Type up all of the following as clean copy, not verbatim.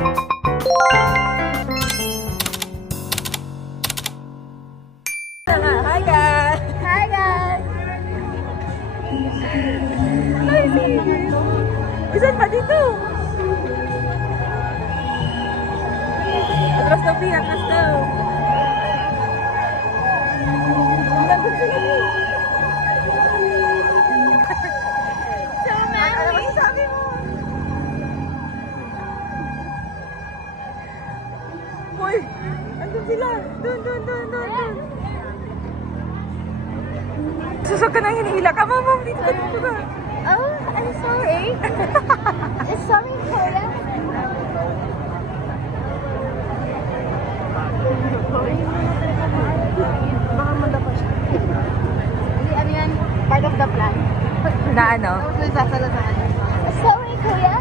Hi guys! Hi guys! Isan pa dito? Atras na, Pi. Atras na. Nandun sila, Pi. So many! Ano masasabi mo? Hoy! Andun sila. Doon. Susok ka nang hinihila ka. Mama, dito ka. Oh, I'm sorry. I'm sorry, Korea. Baka madapa siya. Hindi, ano yan? Part of the plan. Na ano? Tapos may sasalo sa kanya. Sorry, Kuya.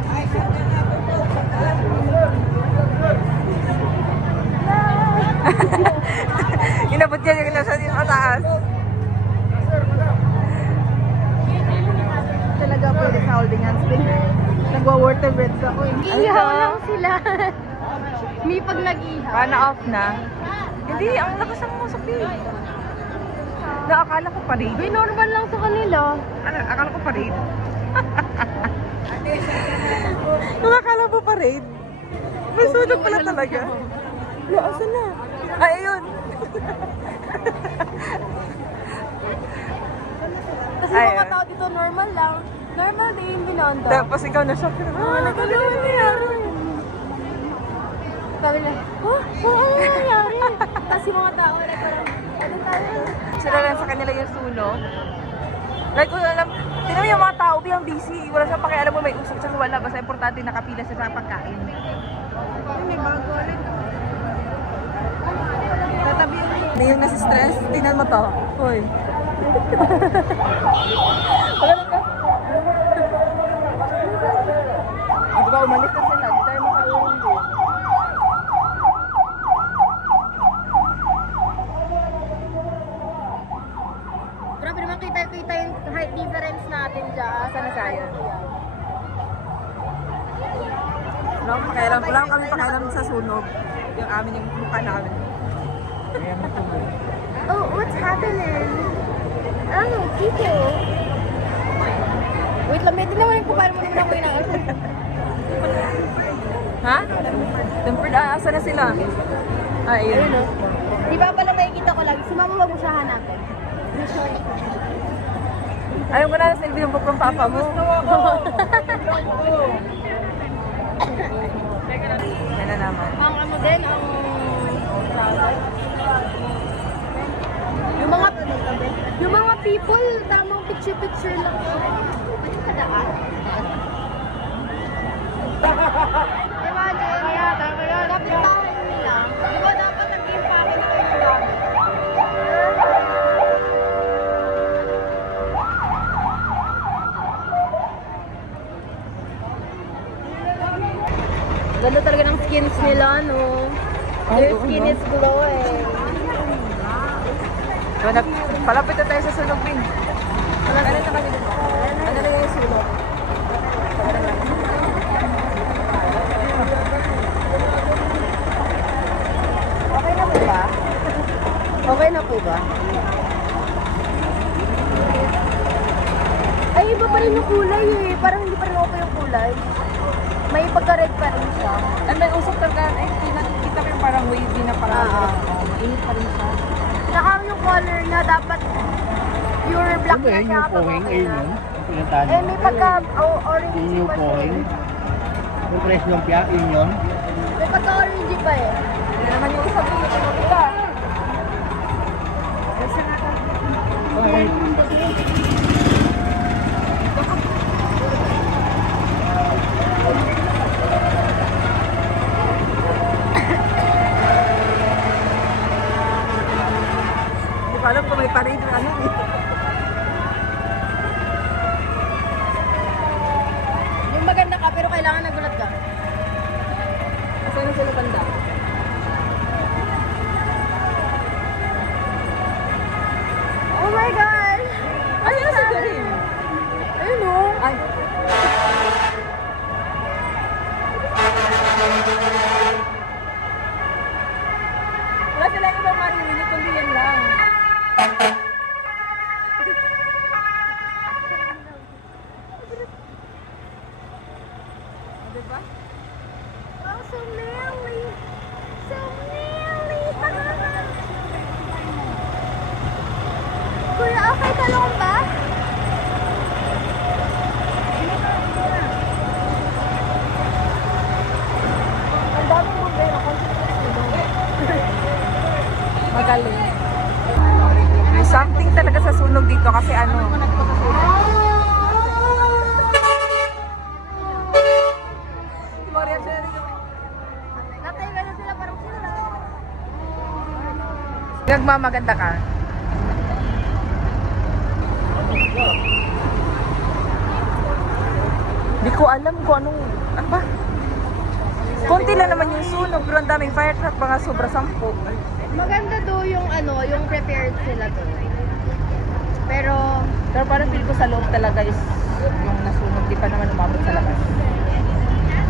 Inabot niya yung nasa mataas. Talaga pwede sa holding hands din. Nagwa-waterbreds ako eh. Ihaw lang sila. May pag nag-ihaw. Paano off na? Hindi, ang lakas ang musok eh. Akala ko parade. May normal lang sa kanila. Akala ko parade. Yung akala mo parade? May sunog pala talaga. Yo, asan na? Ay, ayun. Kasi mga tao dito normal lang. Normal day in Binondo. Tapos ikaw na-shock. Ano nangyari? Sabi na, ano nangyari? Tapos yung mga tao, like, ano tayo? Sila lang sa kanila yung sunog. Like, kung alam, tinan mo yung mga tao, biyang busy. Wala siya pakialam mo may usok siya wala. Basta importante nakapila siya sa pagkain. May bago ulit. Tatabi yun. Hindi yung nasi-stress. Tingnan mo to. Hoy. Wala na ka. Di ba umalis na sila? Di tayo makauwi. Grabe naman kita yung height difference natin dyan. Asa na tayo? Wala akong pakialam. Wala kami pakialam sa sunog. Yung amin, yung mukha namin. Oh, what's happening? Ano, people? Wait lang, medyo naman kung paano mo naman ako inaaral. Ha? Tempered, asa na sila? Ay, Ayun yun. o. Di ba pala makikita ko lagi? Si mama wag mo siya hanapin. Ayaw ko na selfie ng papa papa mo. Yan na naman. Ang ano din, ang... Yung mga people, tamang picture-picture lang. Ano ka daan? Imagine, kaya tama yan. Dapat tahan nila. Di ba dapat nag-impake na kayo ng gamit? Ganda talaga ng skins nila, no? Their skin is glowing. So, palapit na tayo sa sunog din. Ano na kami dito? Ano na yung sunog? Okay na po ba? Okay na po ba? Ay, iba pa rin yung kulay eh. Parang hindi pa rin okay yung kulay. May pagka-red pa rin siya. Ay, may usok talaga. Ay, kita ko yung parang wavy na parang mainit pa rin siya. Saka yung color niya dapat pure black na siya. Eh, may pagka-orange Inyo pa po, siya. yung presyo ng piya, yun. May pagka-orange pa eh. Hindi naman yung usok yung sunog iba. Okay. Hindi ko alam kung may parade na ano. Yung maganda ka pero kailangan nagulat ka. Kasi yung sila tanda. Oh my God! Ayun na si Karim. Ayun o. Ay. so manly. So manly. Kuya, okay ka lang ba? Ang daming bumbero. Magaling. May something talaga sa sunog dito kasi ano. Natay na sila parang sila. Nagmamaganda ka. Di ko alam kung anong, ano ba? Konti lang naman yung sunog, pero ang daming fire truck, mga sobra 10. Maganda do yung ano, yung prepared sila to. Pero Pero parang feel ko sa loob talaga is yung nasunog, di pa naman umabot sa labas.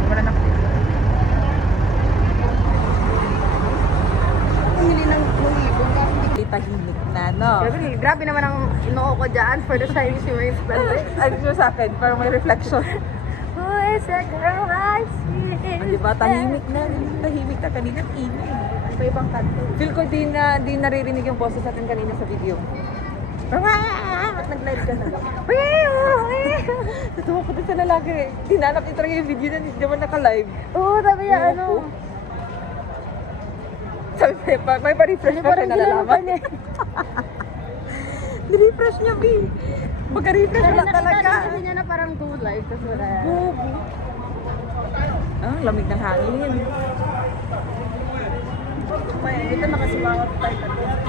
Wala na kasi. hindi nang lumibong kasi Hindi tahimik na, no? grabe naman ang inoo ko dyan for the Chinese New Year splendor. Ano siya sa akin? Parang may reflection. Who is a girl I see? Di ba? Tahimik na. Tahimik na kanina. Ingay. Sa ibang kanto. Feel ko di naririnig yung boses natin kanina sa video. Nag-live ka na. Natuwa ko din sa lalaki. Tinanap niya talaga yung video na hindi naman naka-live. Oo, sabi niya ano. Sabi may pa-refresh pa siya nalalaman. Ni-refresh niya, B. Pagka-refresh wala talaga. Sabi niya na parang go live, tapos wala. Bobo. Ah, lamig ng hangin. Dito nakasimangot tayo.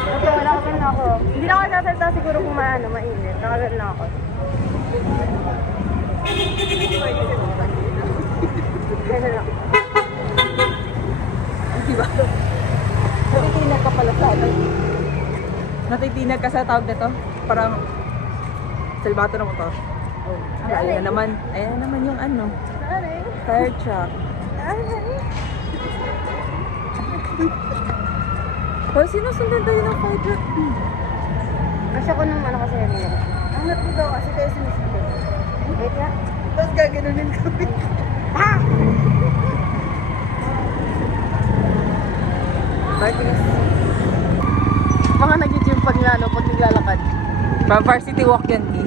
Okay, wala ko na ako. Hindi na ako sasalita siguro kung maano, mainit. Nakagal na ako. Kaya lang. Diba? Natitinag ka pala sa ano. Natitinag ka sa tawag nito. Parang salbato na motor. Oh, ayan na naman. Ayan na naman yung ano. Sorry. Fire truck. Oh, sinusundan tayo ng fire truck. Kasi ako nung ano kasi yun yun. Ang nato daw kasi tayo sinisunod. Wait nga. Tapos gaganunin kami. Ah! Martinez. Mga nag-gym pag naglalakad. From Varsity Walk yan, T.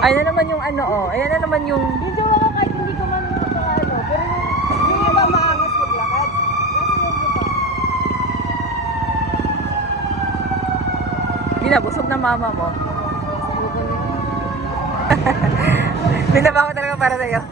Ayan na naman yung ano, oh. Ayan na naman yung... Yung jowa ko kahit hindi ko man ito ano. Pero yung iba maangas maglakad. Kasi yung iba. Binabusog na mama mo. Binaba ko talaga para sa'yo.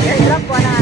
Airdrop, wala.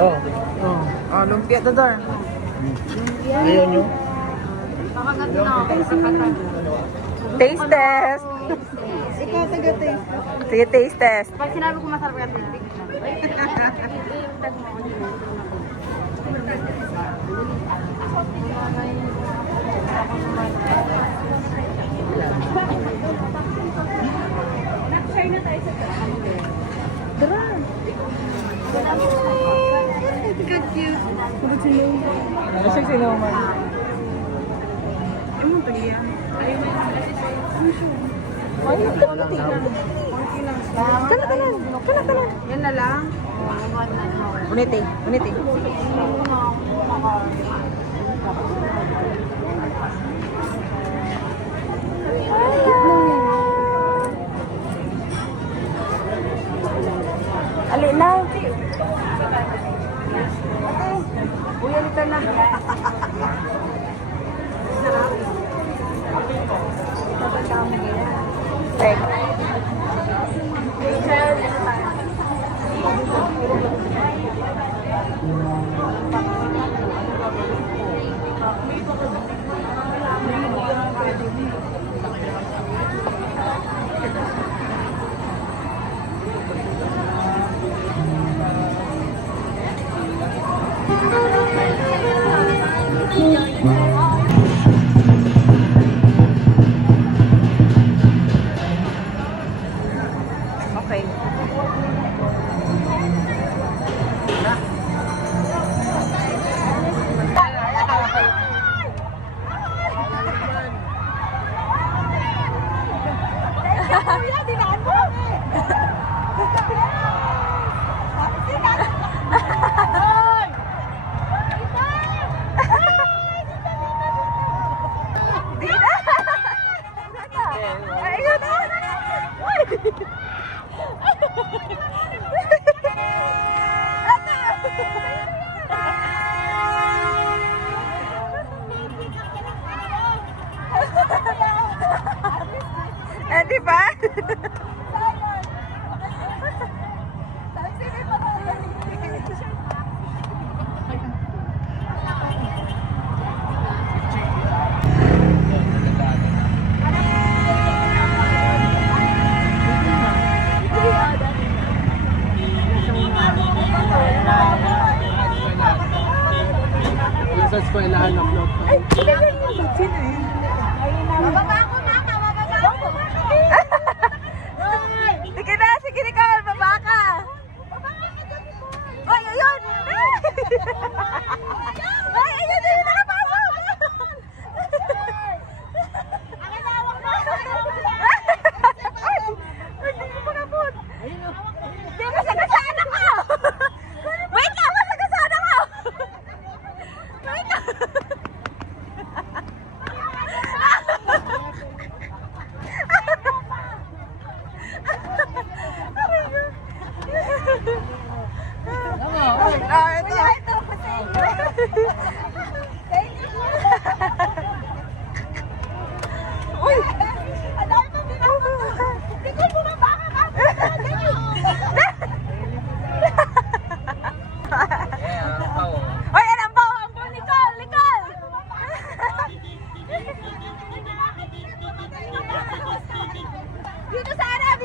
Oh. Oh, lumpia to door. Ayaw nyo? Taste test. Ikaw taga-taste. Sige, taste test. Pag sinabi ko masarap ka, titig. Ano siya sinuman? Ay, kamuti lang. Kala. Yan na lang. Uniti. Ali na. Uy, alita na. Okay. Eh, di ba? Yung sa eskwelahan na vlog. Bababa ako, mama. Bababa ako. Sige, Nicole, baba ka. Ay, ayun! Ay, ayun, ayun, nakapasok! Ay, hindi mo makabot. Hindi, masagasaan ako! Wait lang, masagasaan ako! Wait lang! Uy! Ang dami pa pinapasa! Tingnan mo na baka ka! Uy, yan ang bawa! Ang bawa, Nicole! Dito sa harap!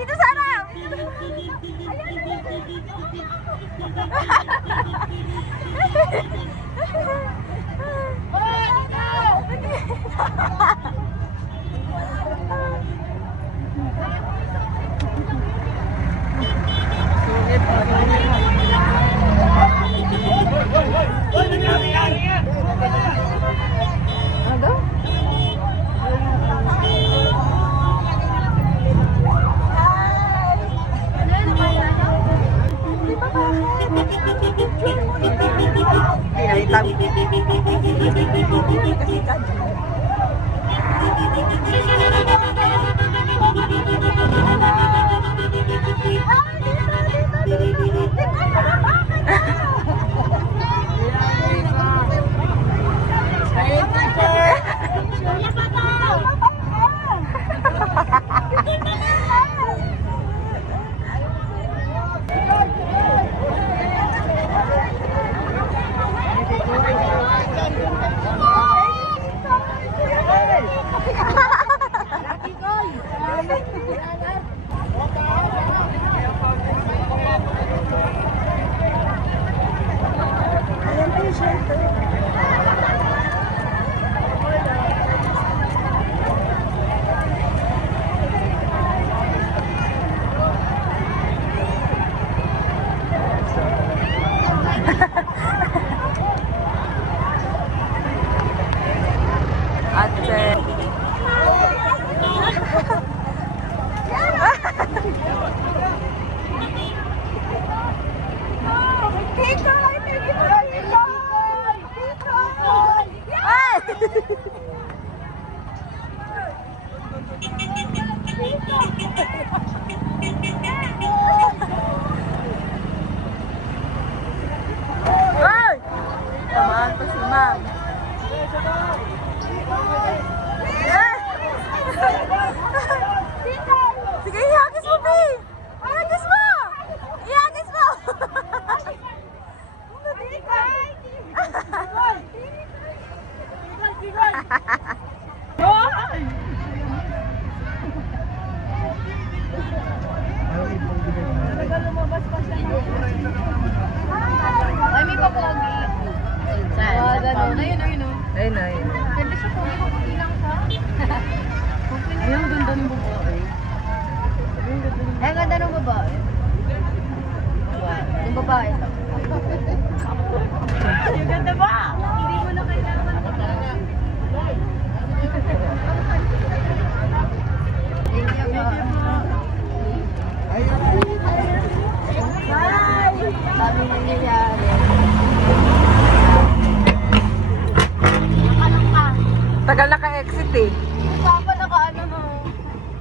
Papa nakaano mo.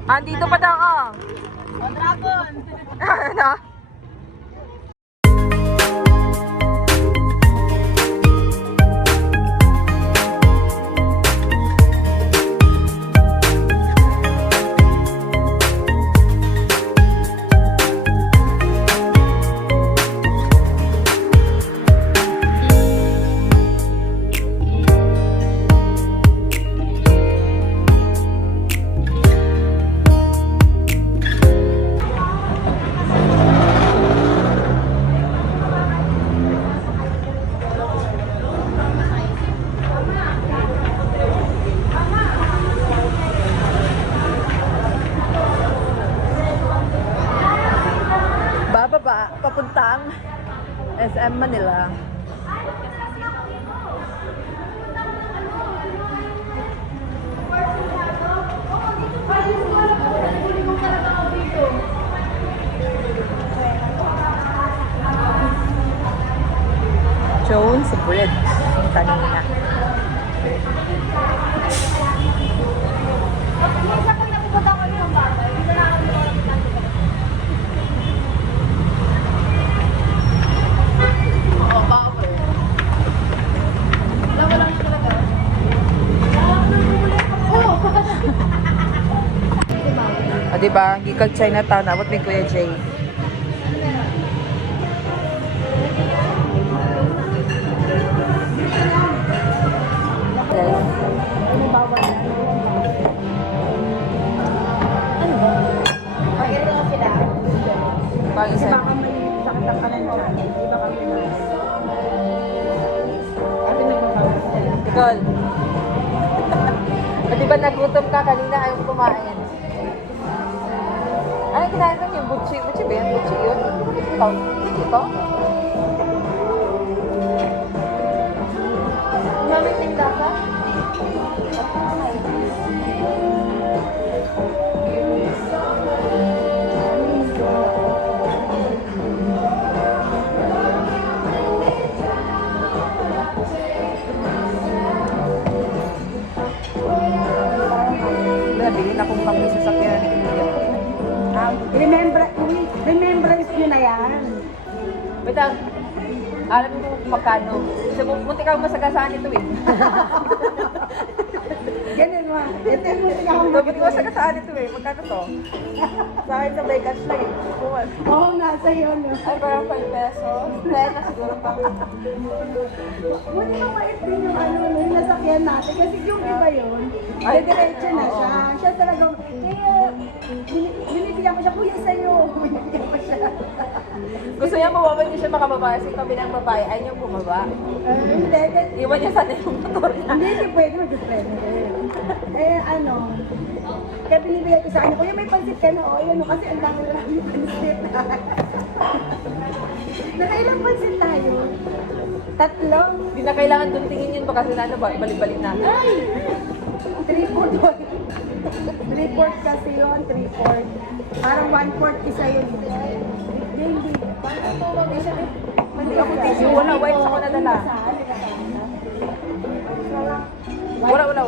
Andito pa daw oh. O, dragon. Ano? Bababa, papuntang SM Manila. Jones Bridge. Yung kanina. Minsan pag napupunta ko ng bagay, dito na ako Oo, power. Alam mo lang yung talaga. Oo! O diba, Gikag Chinatown, abot may Kuya Jay. Pang isa. Baka may sakit ang kanan siya. Hindi ba kami na? Kami nagmamahal. Nicole. O diba nagutom ka kanina, ayaw kumain. Ano kinain mo yung butchi? Butchi ba yan? Butchi yun? Ito? Ito? Mami, tinda ka? Wala, bilhin akong kape sa sakyan ni Kuya. Remembrance nyo na yan. Wait lang. Alam mo kung magkano. Kasi munti kang masagasaan ito eh. Ganun mo. Ito yung musik ako Munti kang masagasaan ito eh. Magkano to? Sa akin sa may cash lang eh. Kuwan. Oo nga, sa'yo, no? Ay, parang 5 pesos. Kaya na siguro pa. Buti mo mait din yung ano, yung nasakyan natin. Kasi yung iba yun, Ay, diretso na oo. siya. Siya talagang, kaya, binibigyan ko siya, kuya sa'yo. Binibigyan ko siya. Gusto niya mababa, hindi siya makababa. Kasi kami ng babae, ay niyo bumaba. Hindi, kasi, Iwan niya sana yung motor niya. hindi siya pwede mag-friend. Eh, ano, kaya binibigay ko sa kanya, kuya may pansit ka na, o, yan, o, kasi ang dami na namin pansit. Nakailang pansit tayo? Tatlo? Hindi na kailangan doon tingin yun. Baka sila ano ba, ibalik-balik na. Ay! 3/4 yun. 3/4 kasi yun, 3/4. Parang 1/4 isa yun. Hindi. Parang ito, hindi siya. Hindi ako tissue. Wala, wipes ako nadala. Wala.